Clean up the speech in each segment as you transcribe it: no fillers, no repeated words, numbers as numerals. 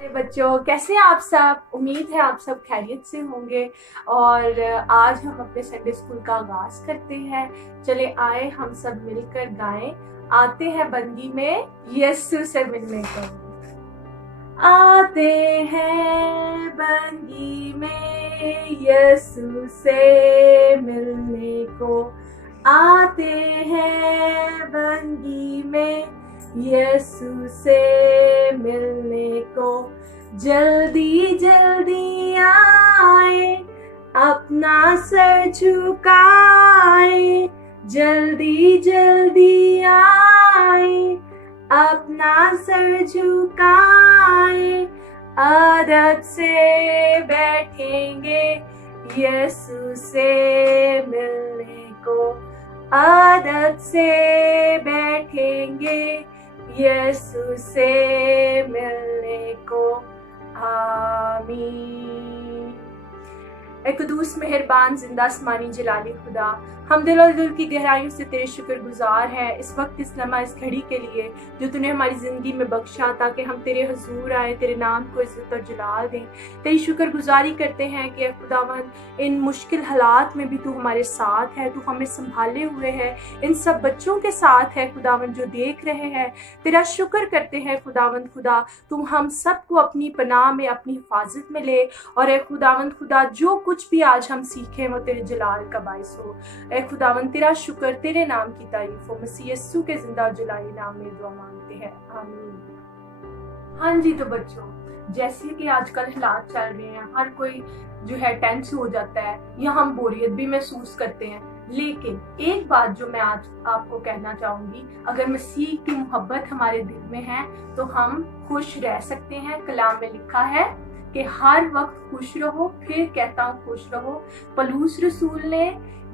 बच्चों, कैसे हैं आप सब। उम्मीद है आप सब खैरियत से होंगे। और आज हम अपने संडे स्कूल का आगाज करते हैं। चले आए हम सब मिलकर गाएं। आते हैं बंदी में यीशु से मिलने को। आते हैं बंदी में यीशु से मिलने को। आते हैं बंदी में यीशु से मिलने को। जल्दी जल्दी आए, अपना सर झुकाए। जल्दी जल्दी आए, अपना सर झुकाए। अदब से बैठेंगे यीशु से मिलने को। अदब से बैठेंगे यीशु से मिलने को। आमीन। ए कुदूस मेहरबान जिंदा आसमानी जलाली खुदा, हम दिल और दिल की गहराइयों से तेरे शुक्रगुजार हैं इस वक्त, इस लम्हा, इस घड़ी के लिए जो तूने हमारी जिंदगी में बख्शा, ताकि हम तेरे हुजूर आए, तेरे नाम को इज्जत और जलाल दें। तेरी शुक्रगुजारी करते हैं कि खुदावंद इन मुश्किल हालात में भी तू हमारे साथ है, तू हमें संभाले हुए है, इन सब बच्चों के साथ है खुदावंद जो देख रहे हैं। तेरा शुक्र करते हैं खुदावंद खुदा, तुम हम सबको अपनी पनाह में, अपनी हिफाजत में ले। और खुदावंद खुदा, जो कुछ भी आज हम सीखे वो तेरे जलाल का बाइस हो। खुदावंद तेरा शुक्र, तेरे नाम की तारीफ हो। मसीह यीशु के जिंदा और जलाली नाम में दुआ मांगते हैं, आमीन। हाँ जी, तो बच्चों, जैसे कि आजकल हालात चल रहे हैं, हर कोई जो है टेंस हो जाता है या हम बोरियत भी महसूस करते हैं। लेकिन एक बात जो मैं आज आपको कहना चाहूंगी, अगर मसीह की मोहब्बत हमारे दिल में है तो हम खुश रह सकते हैं। कलाम में लिखा है कि हर वक्त खुश रहो, फिर कहता हूँ खुश रहो। पलूस रसूल ने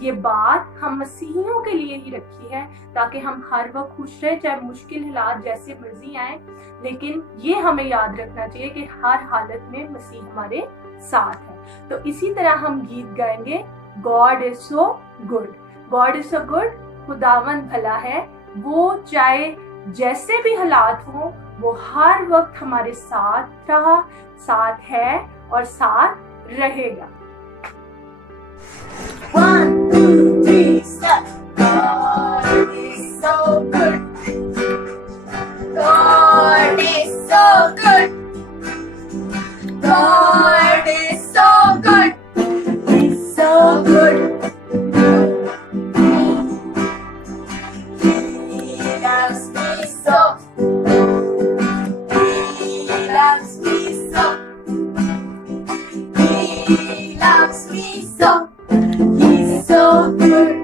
ये बात हम मसीहियों के लिए ही रखी है, ताकि हम हर वक्त खुश रहे, चाहे मुश्किल हालात जैसे मर्जी आए। लेकिन ये हमें याद रखना चाहिए कि हर हालत में मसीह हमारे साथ है। तो इसी तरह हम गीत गाएंगे, God is so good. God is so good, खुदावंद भला है, वो चाहे जैसे भी हालात हो वो हर वक्त हमारे साथ रहा, साथ है और साथ रहेगा। 1, 2, 3, step. God is so good. God is so good. God is so good. He's so good. He loves me so. He loves me so. He loves me so. He's so good.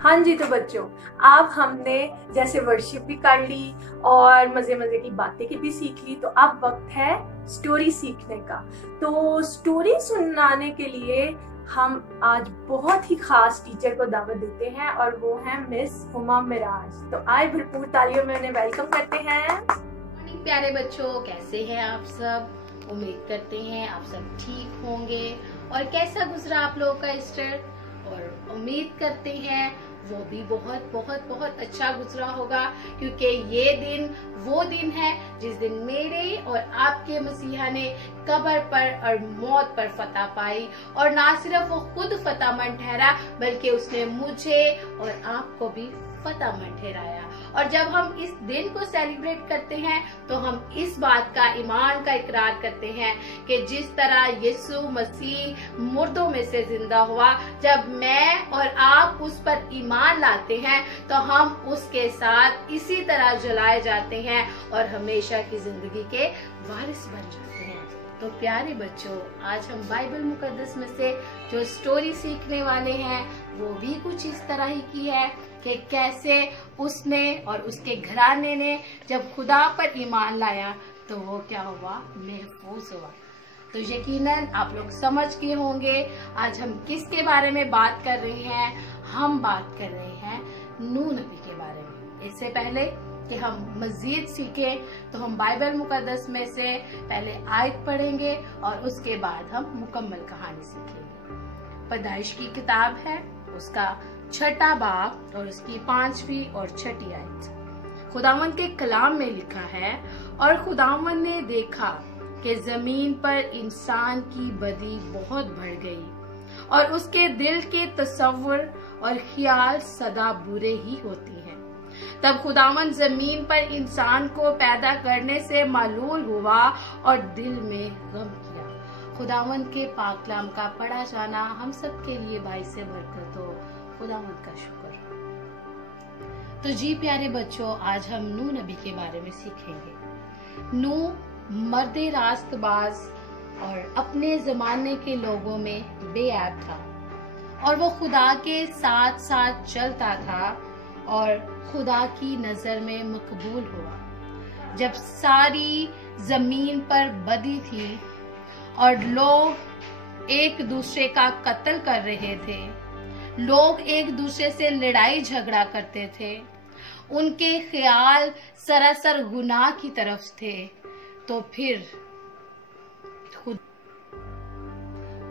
हाँ जी, तो बच्चों, अब हमने जैसे worship भी कर ली और मजे मजे की बातें की भी सीख ली, तो अब वक्त है स्टोरी सीखने का। तो स्टोरी सुनाने के लिए हम आज बहुत ही खास टीचर को दावत देते हैं और वो है मिस हुमा मिराज। तो आए भरपूर तालियों में उन्हें वेलकम करते हैं। प्यारे बच्चों, कैसे हैं आप सब? उम्मीद करते हैं आप सब ठीक होंगे। और कैसा गुजरा आप लोगों का ईस्टर? और उम्मीद करते हैं वो भी बहुत बहुत बहुत अच्छा गुजरा होगा, क्योंकि ये दिन वो दिन है जिस दिन मेरे और आपके मसीहा ने कब्र पर और मौत पर फतह पाई। और ना सिर्फ वो खुद फतहमंद ठहरा, बल्कि उसने मुझे और आपको भी फतहमंद ठहराया। और जब हम इस दिन को सेलिब्रेट करते हैं तो हम इस बात का, ईमान का इकरार करते हैं कि जिस तरह यीशु मसीह मुर्दों में से जिंदा हुआ, जब मैं और आप उस पर ईमान लाते हैं तो हम उसके साथ इसी तरह जलाए जाते हैं और हमेशा की जिंदगी के वारिस बन जाते हैं। तो प्यारे बच्चों, आज हम बाइबल मुकद्दस में से जो स्टोरी सीखने वाले हैं वो भी कुछ इस तरह ही की है कि कैसे उसने और उसके घराने ने जब खुदा पर ईमान लाया तो वो क्या हुआ, महफूज हुआ। तो यकीनन आप लोग समझ गए होंगे आज हम किसके बारे में बात कर रहे हैं। हम बात कर रहे हैं नूह नबी के बारे में। इससे पहले कि हम मजीद सीखें तो हम बाइबल मुकद्दस में से पहले आयत पढ़ेंगे और उसके बाद हम मुकम्मल कहानी सीखेंगे। पैदाइश की किताब है, उसका 6ठा बाब और उसकी 5वीं और 6ठी आयत। खुदावंद के कलाम में लिखा है, और खुदावंद ने देखा कि जमीन पर इंसान की बदी बहुत बढ़ गई और उसके दिल के तसव्वुर और ख्याल सदा बुरे ही होती हैं। तब खुदावंद जमीन पर इंसान को पैदा करने से मालूल हुआ और दिल में गम किया। खुदावंद के पाक कलाम का पढ़ा जाना हम सब के लिए बाइस बरकत हो। खुदावंद का शुक्र। तो जी प्यारे बच्चों, आज हम नूह नबी के बारे में सीखेंगे। नूह मर्दे रास्तबाज और अपने जमाने के लोगों में बेऐब था और वो खुदा के साथ साथ चलता था और खुदा की नजर में मकबूल हुआ। जब सारी जमीन पर बदी थी और लोग एक दूसरे का कत्ल कर रहे थे, लोग एक दूसरे से लड़ाई झगड़ा करते थे, उनके ख्याल सरासर गुनाह की तरफ थे, तो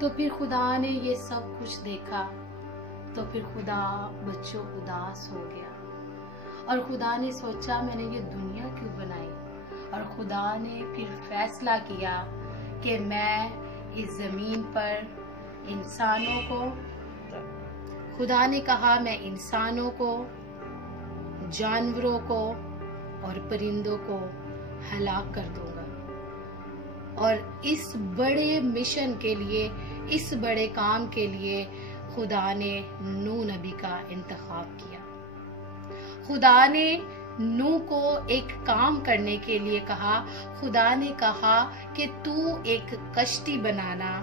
फिर खुदा ने ये सब कुछ देखा। तो फिर खुदा बच्चों उदास हो गया और खुदा ने सोचा मैंने ये दुनिया क्यों बनाई, और खुदा ने फिर फैसला किया कि मैं इस जमीन पर इंसानों को, खुदा ने कहा मैं इंसानों को, जानवरों को और परिंदों को हलाक कर दूंगा। और इस बड़े मिशन के लिए, इस बड़े काम के लिए खुदा ने नूह नबी का इंतखाब किया। खुदा ने नूह को एक काम करने के लिए कहा। खुदा ने कहा कि तू एक कश्ती बनाना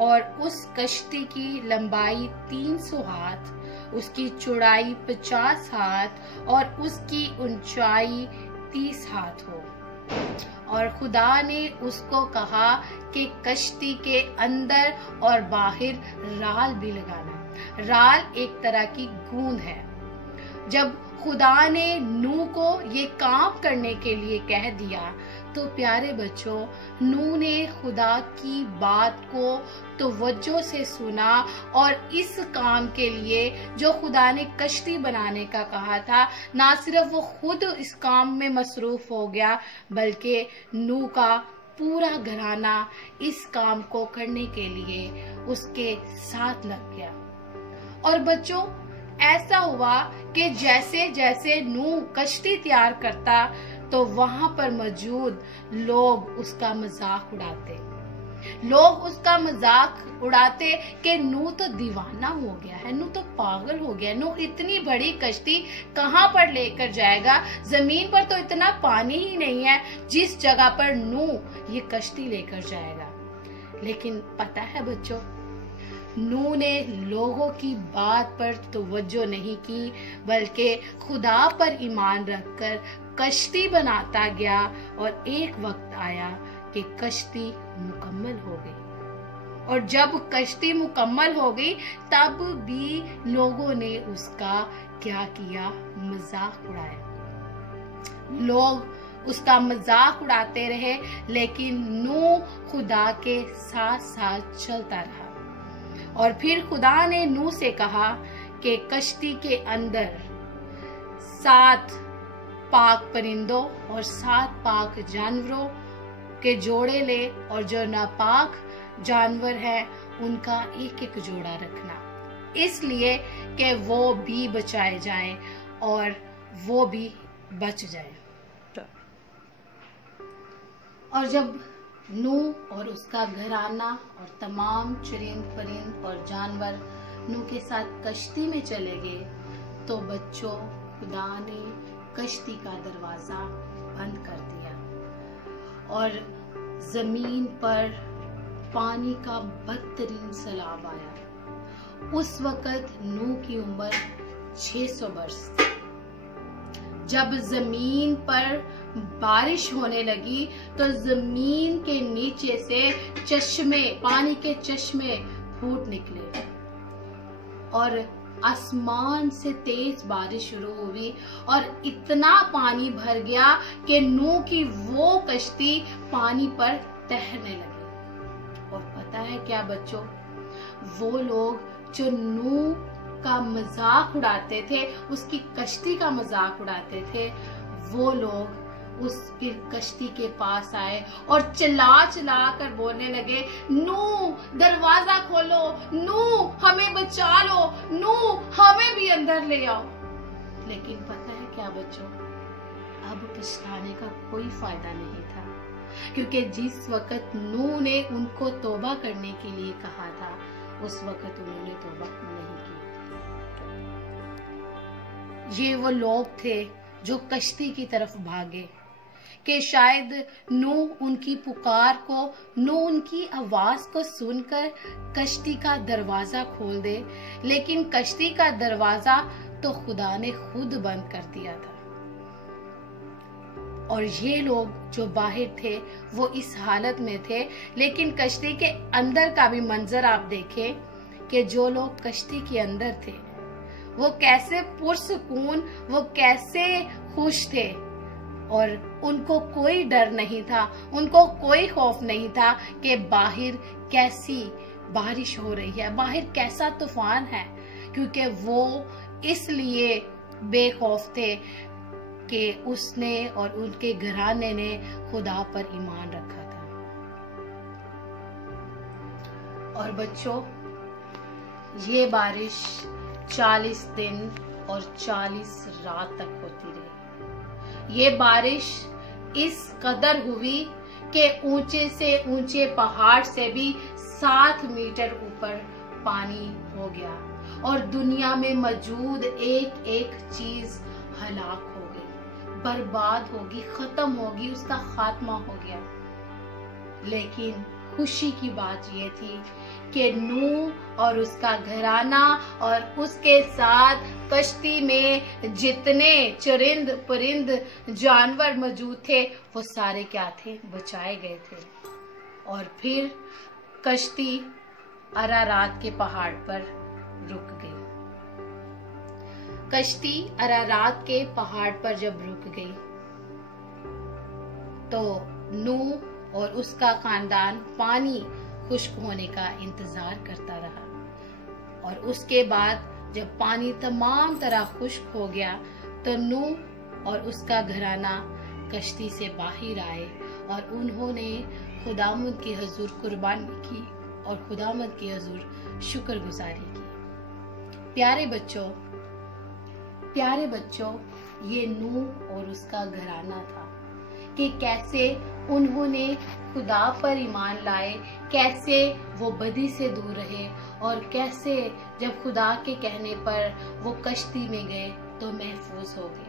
और उस कश्ती की लंबाई 300 हाथ, उसकी चौड़ाई 50 हाथ और उसकी ऊंचाई 30 हाथ हो। और खुदा ने उसको कहा कि कश्ती के अंदर और बाहर राल भी लगाना। राल एक तरह की गूंद है। जब खुदा ने नूह को ये काम करने के लिए कह दिया तो प्यारे बच्चों, नूह ने खुदा की बात को तवज्जो से सुना और इस काम के लिए जो खुदा ने कश्ती बनाने का कहा था, ना सिर्फ वो खुद इस काम में मसरूफ हो गया बल्कि नूह का पूरा घराना इस काम को करने के लिए उसके साथ लग गया। और बच्चों, ऐसा हुआ कि जैसे जैसे नूह कश्ती तैयार करता तो वहां पर मौजूद लोग उसका मजाक उड़ाते। लोग उसका मजाक उड़ाते कि नूह तो दीवाना हो गया है, नूह तो पागल हो गया, नूह इतनी बड़ी कश्ती कहां पर लेकर जाएगा, जमीन पर तो इतना पानी ही नहीं है जिस जगह पर नूह ये कश्ती लेकर जाएगा। लेकिन पता है बच्चों, नूह ने लोगों की बात पर तवज्जो नहीं की बल्कि खुदा पर ईमान रखकर कश्ती बनाता गया। और एक वक्त आया कि कश्ती मुकम्मल हो गई। और जब कश्ती मुकम्मल हो गई तब भी लोगों ने उसका क्या किया, मजाक उड़ाया। लोग उसका मजाक उड़ाते रहे, लेकिन नूह खुदा के साथ साथ चलता रहा। और फिर खुदा ने नूह से कहा कि कश्ती के अंदर 7 पाक परिंदों और 7 पाक जानवरों के जोड़े ले, और जो नापाक जानवर है उनका एक एक जोड़ा रखना, इसलिए कि वो भी बचाए जाएं और वो भी बच जाएं। और जब नूह और उसका घराना और तमाम चरिंद परिंद और जानवर नूह के साथ कश्ती में चले गए तो बच्चों, खुदा ने कश्ती का दरवाजा बंद कर दिया और जमीन पर पानी का बदतरीन सैलाब आया। उस वक़्त नूह की उम्र 600 वर्ष थी। जब जमीन पर बारिश होने लगी तो जमीन के नीचे से चश्मे, पानी के चश्मे फूट निकले और आसमान से तेज बारिश शुरू हुई और इतना पानी भर गया कि नूह की वो कश्ती पानी पर तैरने लगी। और पता है क्या बच्चों, वो लोग जो नूह का मजाक उड़ाते थे, उसकी कश्ती का मजाक उड़ाते थे, वो लोग उस फिर कश्ती के पास आए और चिल्ला चिल्ला कर बोलने लगे, नूह दरवाजा खोलो, नूह हमें बचा लो, नूह हमें भी अंदर ले आओ। लेकिन पता है क्या बच्चों, अब पछताने का कोई फायदा नहीं था, क्योंकि जिस वक्त नूह ने उनको तौबा करने के लिए कहा था, उस वक्त उन्होंने तौबा नहीं की। ये वो लोग थे जो कश्ती की तरफ भागे कि शायद नूह उनकी पुकार को, नूह उनकी आवाज को सुनकर कश्ती का दरवाजा खोल दे, लेकिन कश्ती का दरवाजा तो खुदा ने खुद बंद कर दिया था। और ये लोग जो बाहर थे वो इस हालत में थे, लेकिन कश्ती के अंदर का भी मंजर आप देखें कि जो लोग कश्ती के अंदर थे वो कैसे पुरसुकून, वो कैसे खुश थे, और उनको कोई डर नहीं था, उनको कोई खौफ नहीं था कि बाहर कैसी बारिश हो रही है, बाहर कैसा तूफान है, क्योंकि वो इसलिए बेखौफ थे कि उसने और उनके घराने ने खुदा पर ईमान रखा था। और बच्चों, ये बारिश 40 दिन और 40 रात तक होती रही। ये बारिश इस कदर हुई कि ऊंचे से ऊंचे पहाड़ से भी 7 मीटर ऊपर पानी हो गया और दुनिया में मौजूद एक एक चीज हलाक हो गई, बर्बाद होगी, खत्म होगी, उसका खात्मा हो गया। लेकिन खुशी की बात यह थी कि नूह और उसका घराना और उसके साथ कश्ती में जितने चरिंद परिंद जानवर मौजूद थे वो सारे क्या थे, बचाए गए थे। और फिर कश्ती अरारात के पहाड़ पर रुक गई। कश्ती अरारात के पहाड़ पर जब रुक गई तो नूह और उसका खानदान पानी खुश्क होने का इंतजार करता रहा। और उसके बाद जब पानी तमाम तरह खुश्क हो गया तो नूह और उसका घराना कश्ती से बाहर आए और उन्होंने खुदावंद की हुजूर कुर्बानी की और खुदावंद की हुजूर शुक्रगुजारी की। प्यारे बच्चों, ये नूह और उसका घराना था कि कैसे उन्होंने खुदा पर ईमान लाए, कैसे वो बदी से दूर रहे और कैसे जब खुदा के कहने पर वो कश्ती में गए तो महफूज हो गए।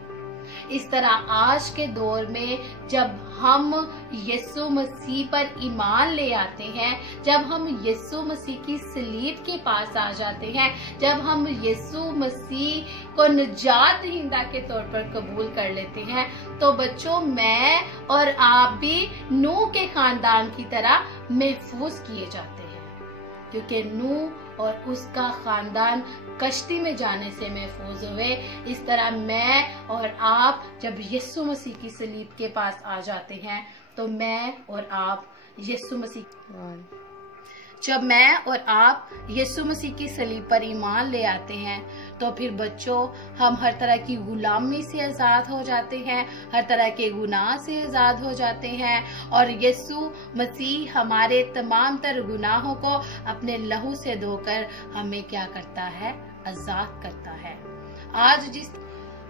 इस तरह आज के दौर में जब हम यीशु मसीह पर ईमान ले आते हैं, जब हम यीशु मसीह की सलीब के पास आ जाते हैं, जब हम यीशु मसीह को निजात दहिंदा के तौर पर कबूल कर लेते हैं, तो बच्चों मैं और आप भी नूह के खानदान की तरह महफूज किए जाते हैं, क्योंकि नूह और उसका खानदान कश्ती में जाने से महफूज हुए। इस तरह मैं और आप जब यीशु मसीह की सलीब के पास आ जाते हैं तो जब मैं और आप यीशु मसीह की सलीब पर ईमान ले आते हैं तो फिर बच्चों हम हर तरह की गुलामी से आज़ाद हो जाते हैं, हर तरह के गुनाह से आज़ाद हो जाते हैं और यीशु मसीह हमारे तमाम तर गुनाहों को अपने लहू से धोकर हमें क्या करता है, आज़ाद करता है।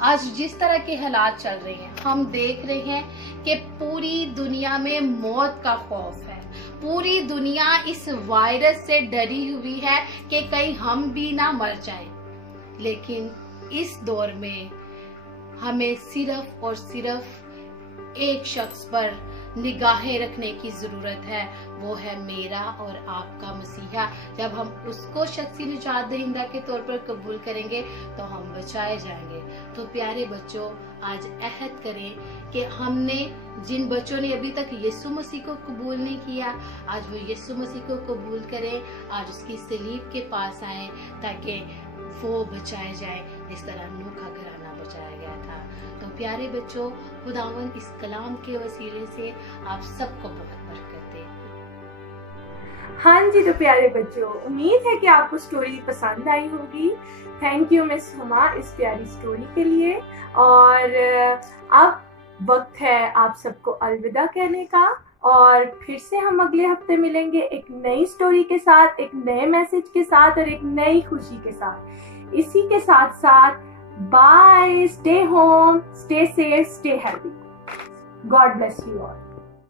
आज जिस तरह के हालात चल रहे हैं, हम देख रहे हैं कि पूरी दुनिया में मौत का खौफ है, पूरी दुनिया इस वायरस से डरी हुई है कि कहीं हम भी ना मर जाएं। लेकिन इस दौर में हमें सिर्फ और सिर्फ एक शख्स पर निगाहें रखने की जरूरत है, वो है मेरा और आपका मसीहा। जब हम उसको शख्सी निजात दहिंदा के तौर पर कबूल करेंगे तो हम बचाए जाएंगे। तो प्यारे बच्चों, आज अहद करें कि हमने जिन बच्चों ने अभी तक यीशु मसीह को कबूल नहीं किया, आज वो यीशु मसीह को कबूल करें, आज उसकी सलीब के पास आए ताकि वो बचाए जाए जिस तरह नूह का घराना बचाया गया था। तो प्यारे बच्चों, खुदावंद इस कलाम के वसीले से आप सबको बहुत बरकत दे। हाँ जी, तो प्यारे बच्चों, उम्मीद है कि आपको स्टोरी पसंद आई होगी। थैंक यू मिस हुमा इस प्यारी स्टोरी के लिए। और अब वक्त है आप सबको अलविदा कहने का, और फिर से हम अगले हफ्ते मिलेंगे एक नई स्टोरी के साथ, एक नए मैसेज के साथ और एक नई खुशी के साथ। इसी के साथ साथ bye, stay home, stay safe, stay healthy. God bless you all.